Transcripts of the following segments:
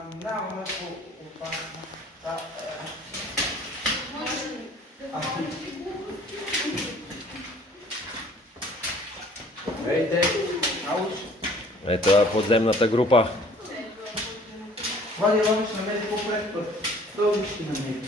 Минаваме по опасна. Ейте, ауч. Ето е подземната група. Влади, ловиш на мен по-пред път. Стълбищи на мен.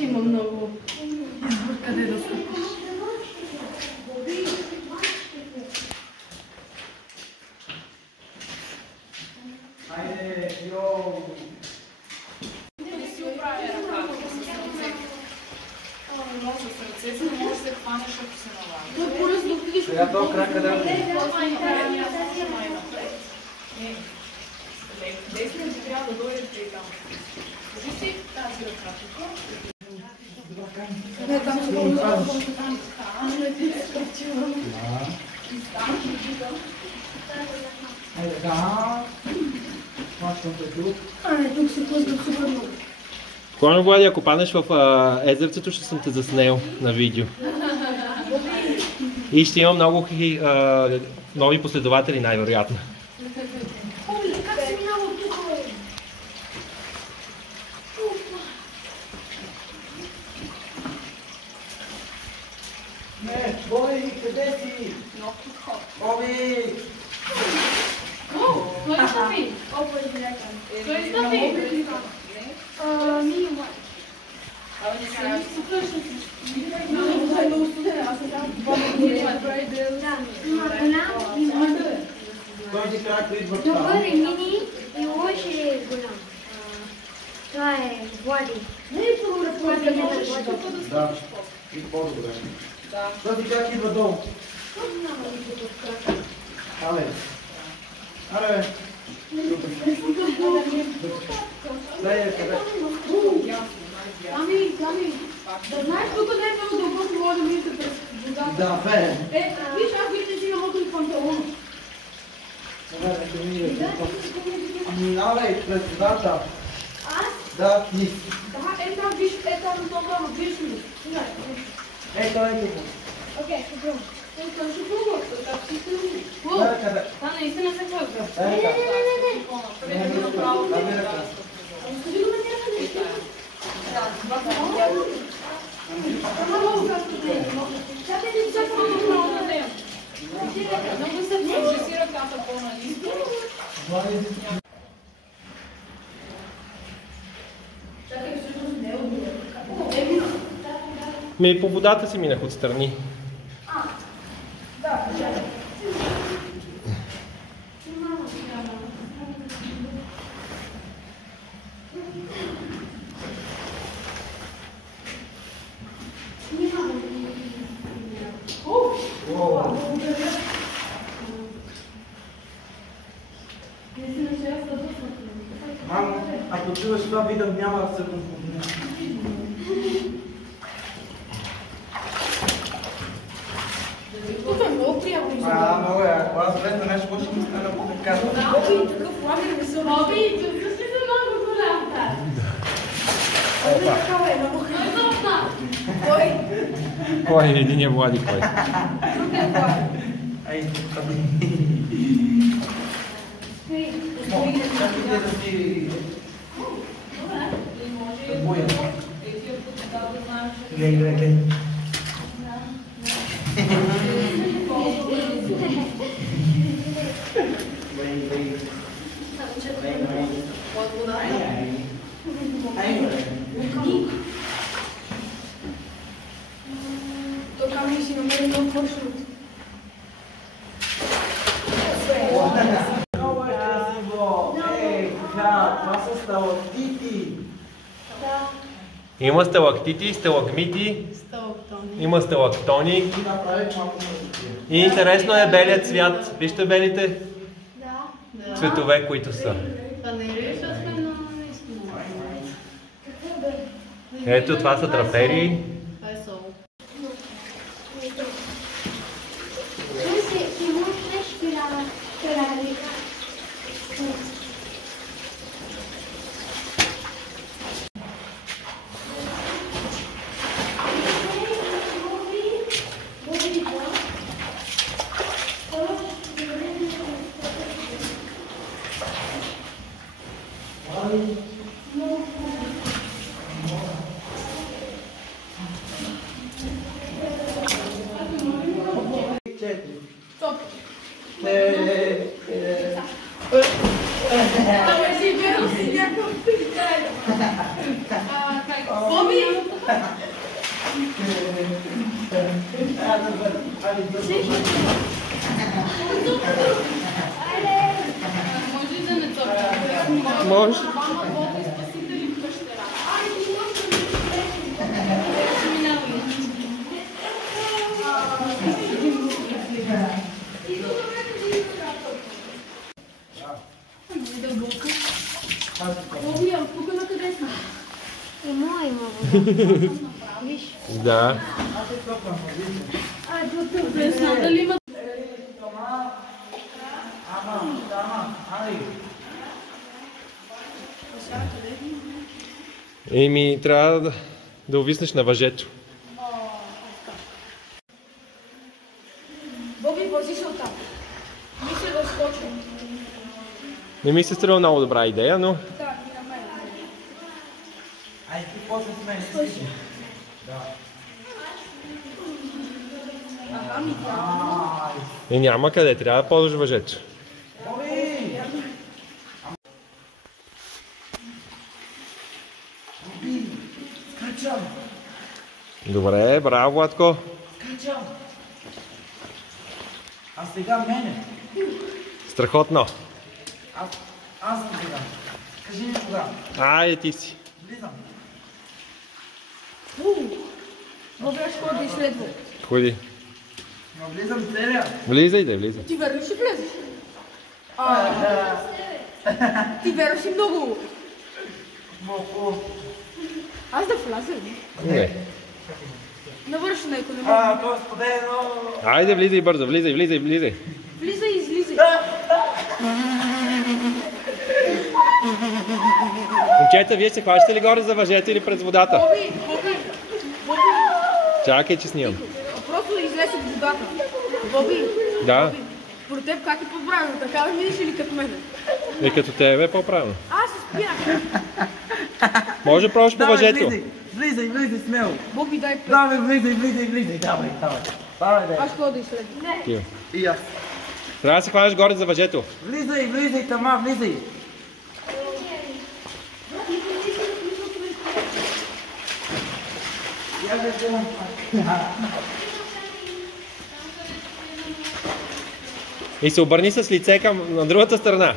Има много избор къде да стъпиш. Айде, йоу! Не си оправя ръката с ръце, за да можеш да се хванеш, ако се налага. Сега то крака да е. Десният ти трябва да дойде при там. Кажи си тази ръка. Не, там се там. Айде, да. Мачвам те тук. Тук се плъзга супер много. Буквално, Влади, ако паднеш в езерцето, ще съм те заснел на видео. И ще има много нови последователи, най-вероятно. Как се минава от тук? Не, Боби, къде си? Боби! Той стъпи. Опа, извинете. Той стъпи. Минимум. Абе, не сега ще се плъща. Този крак идва Добър там. е мини и лош е голям. Това е Влади. Не е по-добре. Да, и по-добре. Да. Този крак идва долу. Абе. Абе. Дай я къде. Ами, да знаеш тук не е много дълбоко, може да влизате през водата. Да, бе. Виж, аз вижте, че има мотор и панталон. Минавай през водата. Аз? Да, ти. Да, там, виж, там, толкова, виж ли? Ето, ето. Окей, добро. Там ще пробва, така си се уми. Дай къде. Това наистина се плъзга. Дай къде. Преди да направо да Дай ръка. разкажи го на тях. Да, това е много. Чакайте, чакаме направо на нея. Много се прожеси ръката по-налисто. Чакай, всъщност не е отбора. Ми по водата си минах отстрани. Да, чакай. Мамо, ако чуваш това видео, няма да се конфундира. Тук е много приятно. Много е. Ако аз влезна нещо, може да ми стане по така. Роби, такъв лагер не са. Роби, чувстваш ли се много голям тази? Опа. Такава е много хубава. Кой? Кой е единия Влади, кой? Друг е кой? Ай, чакайте да си... Боя. Глей, глей, глей. Глей, глей. Глей, глей. Ай, бе. Тук ми си намери нов маршрут. Много е красиво! Ей, така, това са сталактити! Има сталактити, сталагмити, има сталактони. И направих малко красотия. И интересно е белият цвят. Вижте белите Да. цветове, които са. Ето, това са траперии. Стоп. Боби! Може да не цопя. Може. Двама Бога и спасители в къщера. Боби, а тук на къде сме? Има вода. Виж. Да. Не знам дали има. Еми, трябва да увиснеш на въжето. Боби, вози се оттам. Мисля да скочим. Не ми се струва много добра идея, но... Да, ми на мен. Ай, ти после с мен, стиги. Да. Ага, ми трябва. Ай, Няма къде, трябва да ползваш въжето. Боби! Боби! Скачам! Добре, браво, Владко. Скачам! А сега мене. Страхотно. Аз съм сега. Кажи ми кога. Айде ти си. Влизам. Боби, аз ходи и следва. Ходи. Но влизам целия. Влизай, да влизай. Ти верно ще влезеш? Ти вярваш и много. Малко. Аз да вляза ли? Не. Навършена икономия. То е споделено. Айде, влизай бързо, влизай. Влизай и излизай. Момчета, вие се хващате ли горе за въжето или през водата? Боби! Чакай, че снимам. Просто излез от водата. Боби! Да. Според теб как е по-правилно? Така да видиш или като мене? И като тебе е по-правилно. Аз се спях. Може да пробваш по въжето. Влизай, смело. Боби, дай пет. Давай, влизай. Давай. Аз ходя и след. Такива. И аз. Трябва да се хванеш горе за въжето. Влизай, Тама, влизай. Я бе гледам. И се обърни с лице към на другата страна.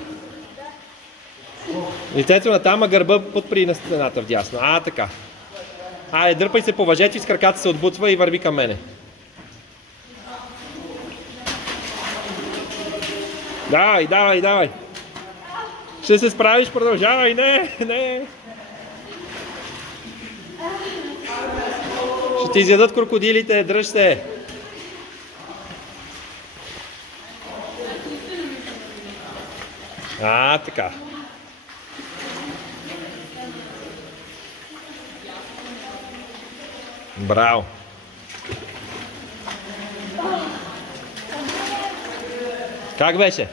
Лицето на там, а гърба подпри на стената вдясно. Така. Дърпай се по въжето и с краката се отбутва и върви към мене. Давай. Ще се справиш, продължавай. Не. Ще ти изядат крокодилите, дръж се. Така. Браво. Как беше?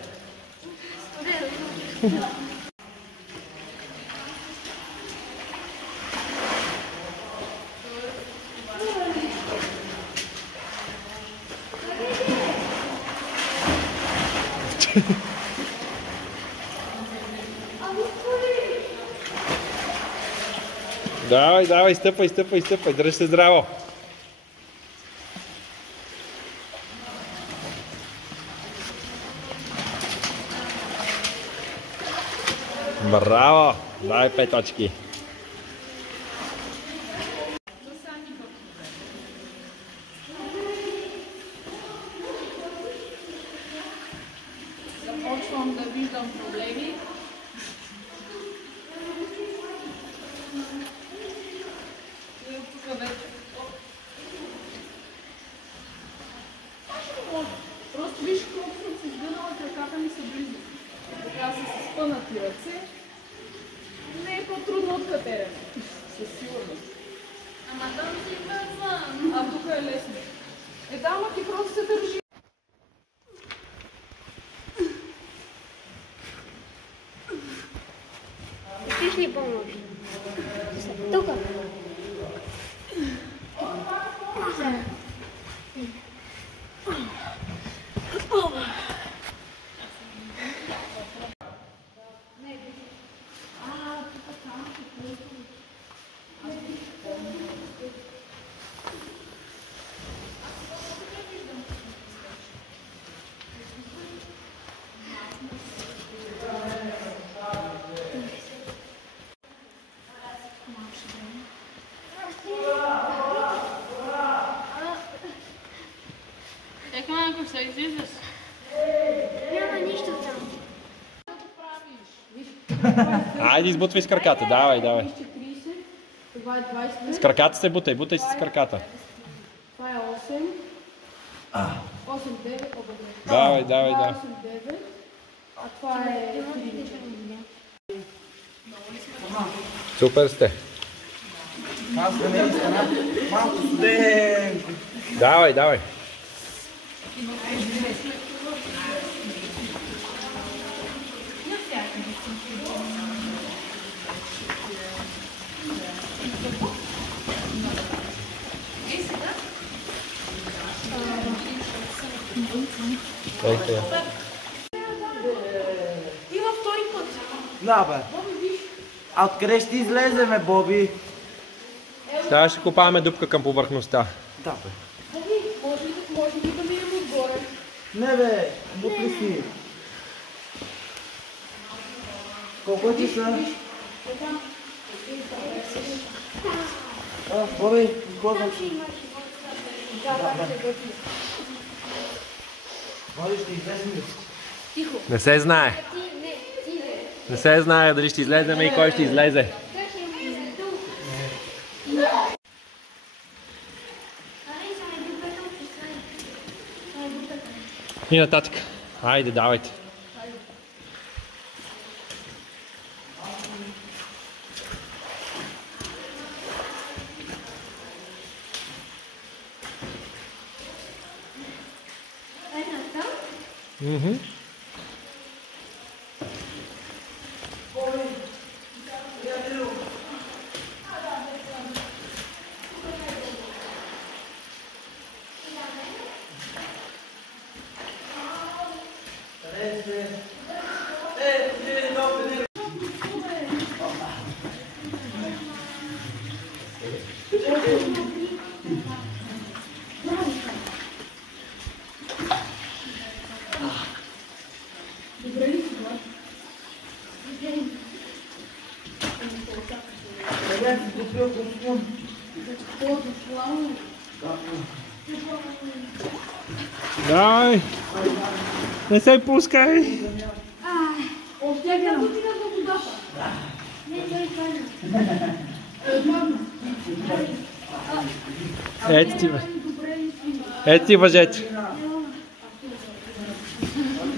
Давай, стъпай, дръж се здраво. Браво! Дай 5 точки. Започвам да виждам проблеми. И от тук вече. Просто виж колко съм се сгънала, краката ми са близо. Така са се спънати ръце. Не е по-трудно от катерене. Със сигурност. Ама там си вън. А тук е лесно. Да, ама ти просто се държи. Искаш ли помощ? Тук. Чакай малко, ще излизаш. Няма нищо там. Айде, избутвай с краката. Давай, давай. 30, това е 20. С краката се бутай. Бутай се с краката. Това е 8. 8, 9, Давай, давай, това е да. 8, 9. А това е 3. Супер сте. Аз да не искам малко студенко. Давай, давай. Ей, сега. Има втори път. Да, бе. А откъде ще излеземе, Боби? Сега ще копаваме дупка към повърхността. Да, бе. Може ли да минем отгоре? Не, бе, бутли си. Колко ти са? Боби, какво Там ще имаш. Боби, ще излезем ли? Не се знае. Ти не. Не се знае дали ще излезем и кой ще излезе. И нататък. Айде, давайте. Мгм. Давай! Не се пускай! Тя отида в водата. Ето ти, ето ти въжете.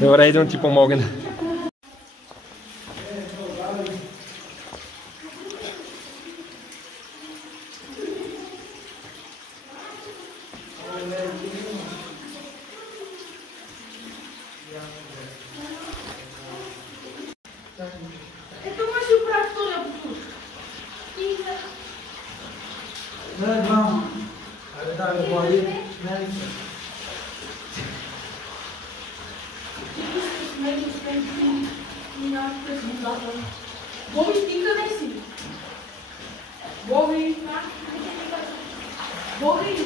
Добре, идвам ти помогна. Ето ме ще оправя втория път. Не, знам. Айде, давай, Боби. Не, Боби, ти къде си? Боби! Боби!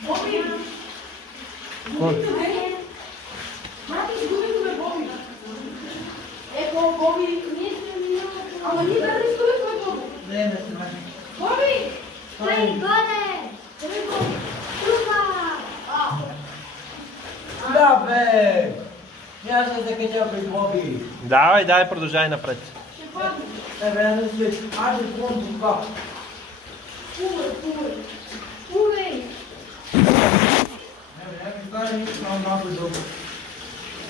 Боби! Боби, къде? Брат, изгубихме Боби! Ето, Боби! Ама ние да не изгубихме Боби! не сме. Боби! Той годе! Къде е Боби? Трупа! Да, бе! Я ще се кача при Боби. Давай, давай, продължай напред. Ще падне. Бе, не след. Айде, плън това. Пувай! Увей! Не ми стане нищо, само малко дълго.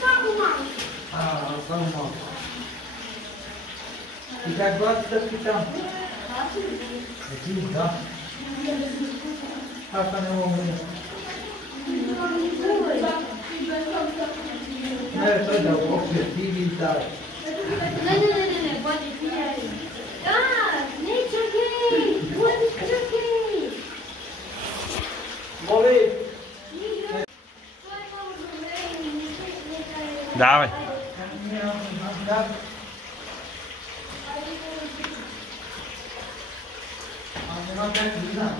Само малко! Само малко. И как брат стъпки там? Ети, да. Аз не мога да. Не, той да го ти ви дай. Не, води пияли. Да, не чакай! Води чакай! Моли. Той е много добре и не трябва. Давай. Няма как да знам.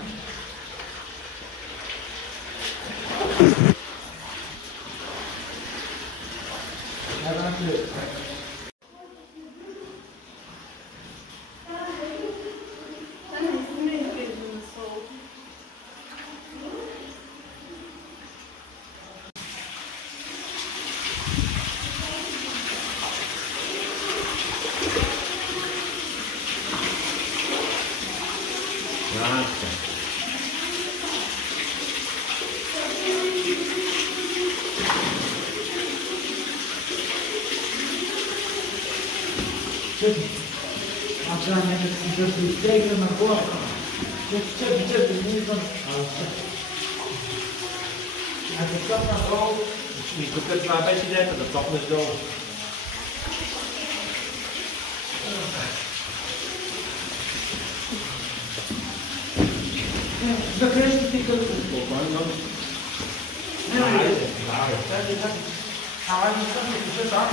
Аз трябва някак да се изтегля нагоре. Чакай, не идвам. Ако цъпна долу... И тук това беше идеята, да цопнеш долу. Закрещи ти като спокойно. Айде. Ама не съм се пише там.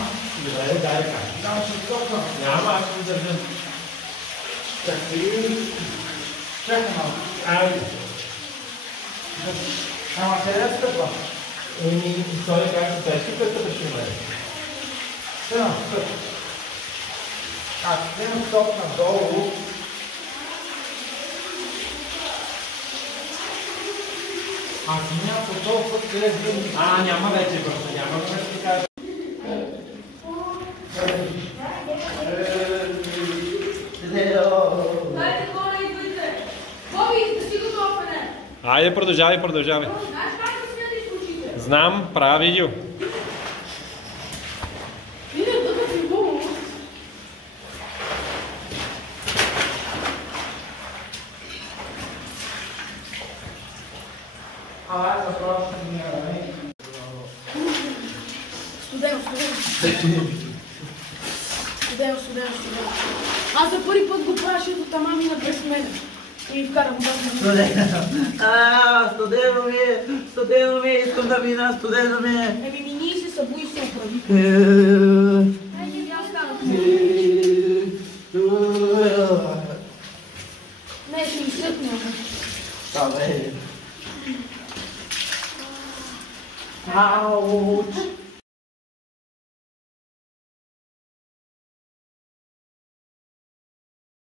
Добре, дай как. Там ще стопна. Няма, аз ще държа. Чакай малко. Айде. Ама къде стъпва? Той как се тежи, като ще ме. Стъпна, стъпна. Ако взема стопна долу, ако няма по толкова път, къде взема. Няма вече просто, няма вече така. Дайте горе, идвайте! Боби, да си готов, не? Айде, продължавай. Знаеш как да смениш очите? Знам, правя видео. Иде, тук си хубаво. Аз въпросът ми е... Студено. Аз за първи път го правя, защото тама мина през мене. И вкарам тази. Студено ми е, искам да мина, студено ми е. Еми, ние се събуди и се оправи. Айде, аз станах. Не, ще ми съкна. Абе. Ауч.